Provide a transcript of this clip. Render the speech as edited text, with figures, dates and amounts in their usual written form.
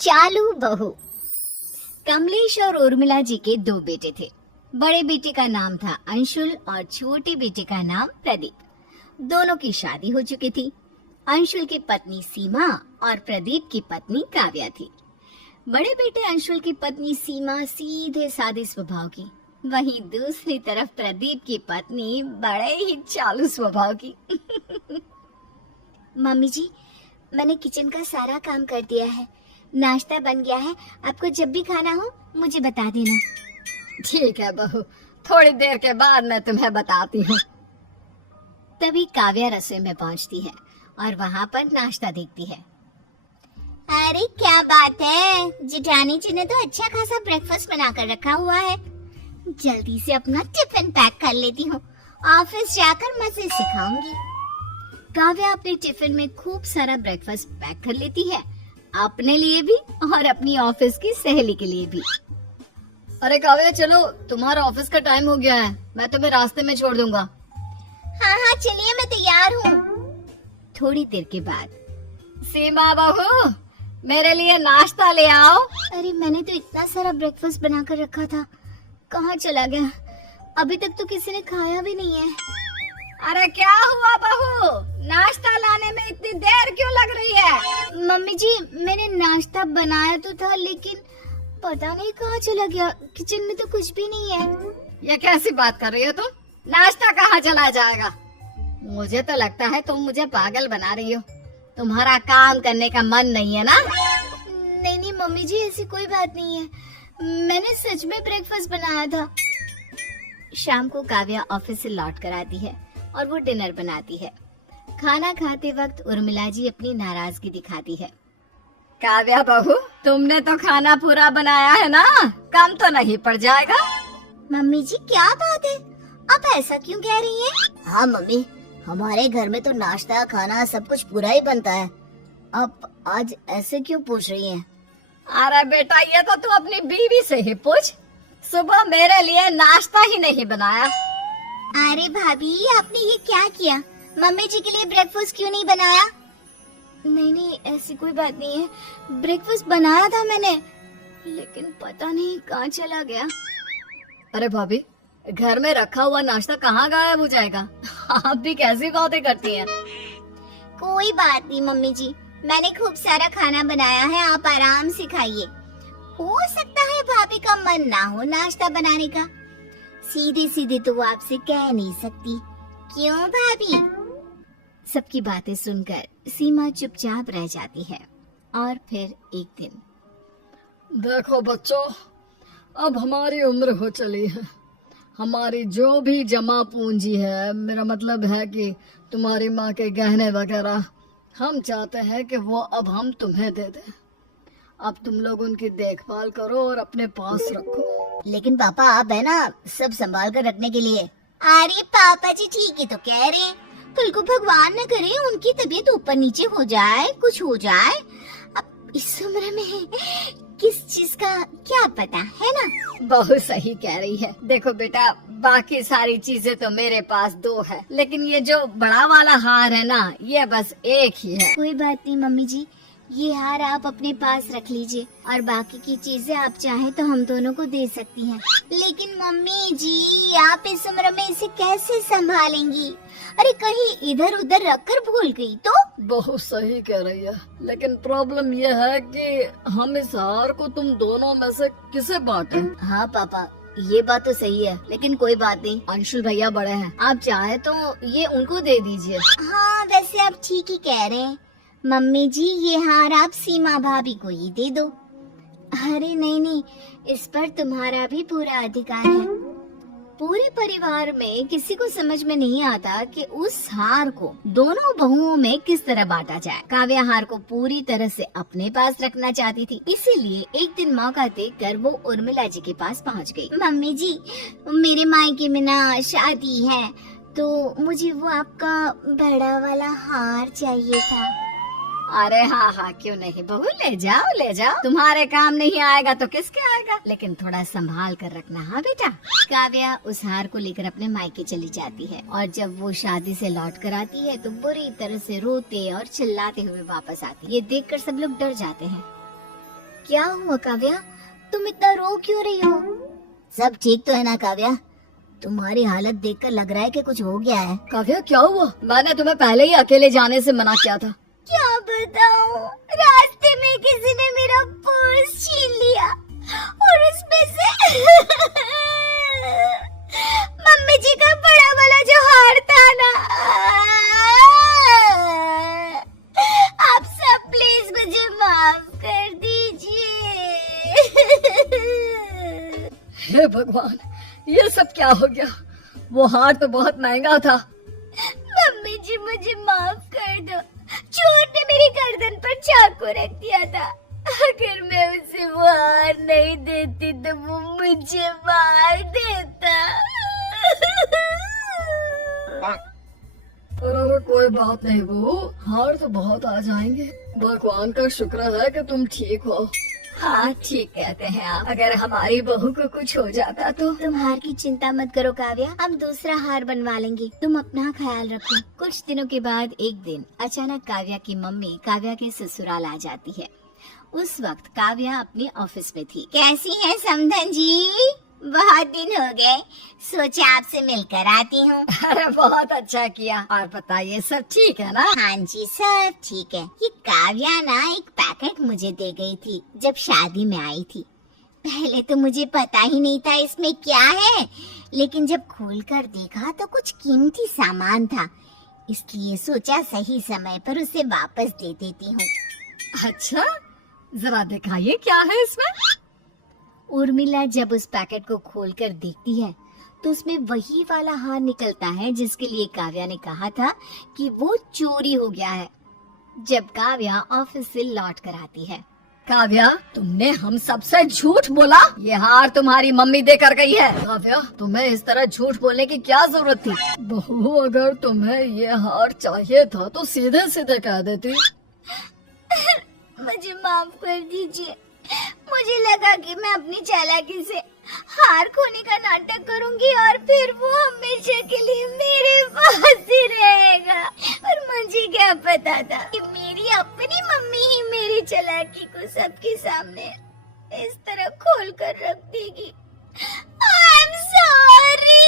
चालू बहू। कमलेश और उर्मिला जी के दो बेटे थे। बड़े बेटे का नाम था अंशुल और छोटे बेटे का नाम प्रदीप। दोनों की शादी हो चुकी थी। अंशुल की पत्नी सीमा और प्रदीप की पत्नी काव्या थी। बड़े बेटे अंशुल की पत्नी सीमा सीधे सादे स्वभाव की, वहीं दूसरी तरफ प्रदीप की पत्नी बड़े ही चालू स्वभाव की। मम्मी जी, मैंने किचन का सारा काम कर दिया है, नाश्ता बन गया है। आपको जब भी खाना हो मुझे बता देना। ठीक है बहू, थोड़ी देर के बाद मैं तुम्हें बताती हूँ। तभी काव्या रसोई में पहुँचती है और वहाँ पर नाश्ता देखती है। अरे क्या बात है, जेठानी जी ने तो अच्छा खासा ब्रेकफास्ट बना कर रखा हुआ है। जल्दी से अपना टिफिन पैक कर लेती हूँ, ऑफिस जाकर मजे से खाऊंगी। काव्या अपने टिफिन में खूब सारा ब्रेकफास्ट पैक कर लेती है, अपने लिए भी और अपनी ऑफिस की सहेली के लिए भी। अरे काव्या चलो, तुम्हारा ऑफिस का टाइम हो गया है, मैं तुम्हें रास्ते में छोड़ दूंगा। हाँ हाँ चलिए, मैं तैयार हूँ। थोड़ी देर के बाद, सीमा बहू मेरे लिए नाश्ता ले आओ। अरे मैंने तो इतना सारा ब्रेकफास्ट बना कर रखा था, कहाँ चला गया? अभी तक तो किसी ने खाया भी नहीं है। अरे क्या हुआ बहू, नाश्ता लाने में इतनी देर क्यों लग रही है? मम्मी जी, मैंने नाश्ता बनाया तो था, लेकिन पता नहीं कहाँ चला गया। किचन में तो कुछ भी नहीं है। ये कैसी बात कर रही हो तुम? नाश्ता कहाँ चला जाएगा? मुझे तो लगता है तुम मुझे पागल बना रही हो। तुम्हारा काम करने का मन नहीं है ना? नहीं नहीं मम्मी जी, ऐसी कोई बात नहीं है, मैंने सच में ब्रेकफास्ट बनाया था। शाम को काव्या ऑफिस से लौट कर आती है और वो डिनर बनाती है। खाना खाते वक्त उर्मिला जी अपनी नाराजगी दिखाती है। काव्या बहू, तुमने तो खाना पूरा बनाया है ना, कम तो नहीं पड़ जाएगा? मम्मी जी क्या बात है, आप ऐसा क्यों कह रही हैं? हाँ मम्मी, हमारे घर में तो नाश्ता खाना सब कुछ पूरा ही बनता है। आप आज ऐसे क्यों पूछ रही हैं? अरे बेटा, ये तो तू अपनी बीवी से ही पूछ। सुबह मेरे लिए नाश्ता ही नहीं बनाया। अरे भाभी, आपने ये क्या किया? मम्मी जी के लिए ब्रेकफास्ट क्यों नहीं बनाया? नहीं नहीं, ऐसी कोई बात नहीं है, ब्रेकफास्ट बनाया था मैंने, लेकिन पता नहीं कहाँ चला गया। अरे भाभी, घर में रखा हुआ नाश्ता कहाँ गायब हो जाएगा? आप भी कैसी बातें करती हैं? कोई बात नहीं मम्मी जी, मैंने खूब सारा खाना बनाया है, आप आराम से खाइए। हो सकता है भाभी का मन ना हो नाश्ता बनाने का, सीधे सीधे तो वो आपसे कह नहीं सकती, क्यों भाभी? सबकी बातें सुनकर सीमा चुपचाप रह जाती है। और फिर एक दिन, देखो बच्चों, अब हमारी उम्र हो चली है। हमारी जो भी जमा पूंजी है, मेरा मतलब है कि तुम्हारी माँ के गहने वगैरह, हम चाहते हैं कि वो अब हम तुम्हें दे दें। अब तुम लोग उनकी देखभाल करो और अपने पास रखो। लेकिन पापा आप है ना सब संभाल कर रखने के लिए। अरे पापा जी ठीक है तो कह रहे हैं, कल को भगवान न करे उनकी तबीयत ऊपर नीचे हो जाए, कुछ हो जाए। अब इस उम्र में किस चीज का क्या पता है ना? बहुत सही कह रही है। देखो बेटा, बाकी सारी चीजें तो मेरे पास दो है, लेकिन ये जो बड़ा वाला हार है ना, ये बस एक ही है। कोई बात नहीं मम्मी जी, ये हार आप अपने पास रख लीजिए और बाकी की चीजें आप चाहे तो हम दोनों को दे सकती हैं। लेकिन मम्मी जी, आप इस उम्र में इसे कैसे संभालेंगी? अरे कहीं इधर उधर रखकर भूल गई तो? बहुत सही कह रही है, लेकिन प्रॉब्लम ये है कि हम इस हार को तुम दोनों में से किसे बांटें? हाँ पापा, ये बात तो सही है, लेकिन कोई बात नहीं, अंशुल भैया बड़े हैं, आप चाहे तो ये उनको दे दीजिए। हाँ वैसे आप ठीक ही कह रहे हैं मम्मी जी, ये हार आप सीमा भाभी को ही दे दो। अरे नहीं नहीं, इस पर तुम्हारा भी पूरा अधिकार है। पूरे परिवार में किसी को समझ में नहीं आता कि उस हार को दोनों बहुओं में किस तरह बांटा जाए। काव्या हार को पूरी तरह से अपने पास रखना चाहती थी, इसीलिए एक दिन मौका देखकर वो उर्मिला जी के पास पहुंच गई। मम्मी जी, मेरे मायके में ना शादी है, तो मुझे वो आपका बड़ा वाला हार चाहिए था। अरे हाँ हाँ, क्यों नहीं बहू, ले जाओ ले जाओ, तुम्हारे काम नहीं आएगा तो किसके आएगा, लेकिन थोड़ा संभाल कर रखना। हाँ बेटा। काव्या उस हार को लेकर अपने मायके चली जाती है और जब वो शादी से लौट कर आती है तो बुरी तरह से रोते और चिल्लाते हुए वापस आती है। ये देखकर सब लोग डर जाते हैं। क्या हुआ काव्या, तुम इतना रो क्यों रही हो? सब ठीक तो है ना काव्या? तुम्हारी हालत देखकर लग रहा है कि कुछ हो गया है। काव्या क्या हुआ? मैंने तुम्हें पहले ही अकेले जाने से मना किया था। क्या बताऊं, रास्ते में किसी ने मेरा पर्स छीन लिया और उसमें से मम्मी जी का बड़ा वाला जो हार था ना। आप सब प्लीज मुझे माफ कर दीजिए। हे भगवान, ये सब क्या हो गया? वो हार तो बहुत महंगा था। मम्मी जी मुझे माफ कर दो, चोर ने मेरी गर्दन पर चाकू रख दिया था। अगर मैं उसे वो हार नहीं देती तो वो मुझे मार देता। अरे कोई बात नहीं बहू, हार तो बहुत आ जाएंगे। भगवान का शुक्र है कि तुम ठीक हो। हाँ ठीक कहते हैं आप। अगर हमारी बहू को कुछ हो जाता तो। तुम हार की चिंता मत करो काव्या, हम दूसरा हार बनवा लेंगे। तुम अपना ख्याल रखो। कुछ दिनों के बाद एक दिन अचानक काव्या की मम्मी काव्या के ससुराल आ जाती है। उस वक्त काव्या अपने ऑफिस में थी। कैसी है समधन जी? बहुत दिन हो गए, सोचा आपसे मिलकर आती हूँ। अरे बहुत अच्छा किया। और बताइए सब ठीक है ना? हाँ जी सब ठीक है। ये काव्या ना एक पैकेट मुझे दे गई थी जब शादी में आई थी। पहले तो मुझे पता ही नहीं था इसमें क्या है, लेकिन जब खोलकर देखा तो कुछ कीमती सामान था, इसलिए सोचा सही समय पर उसे वापस दे देती हूँ। अच्छा, जरा दिखाइए क्या है इसमें। उर्मिला जब उस पैकेट को खोलकर देखती है तो उसमें वही वाला हार निकलता है जिसके लिए काव्या ने कहा था कि वो चोरी हो गया है। जब काव्या ऑफिस से लौट कर आती है। काव्या, तुमने हम सबसे झूठ बोला। ये हार तुम्हारी मम्मी देकर गई है। काव्या, तुम्हें इस तरह झूठ बोलने की क्या जरूरत थी? बहू, अगर तुम्हें ये हार चाहिए था तो सीधे सीधे कह देती। मुझे माफ कर दीजिए, मुझे लगा कि मैं अपनी चालाकी से हार खोने का नाटक करूंगी और फिर वो हमेशा के लिए मेरे पास ही रहेगा। और मुझे क्या पता था कि मेरी अपनी मम्मी ही मेरी चालाकी को सबके सामने इस तरह खोल कर रख देगी। I am sorry.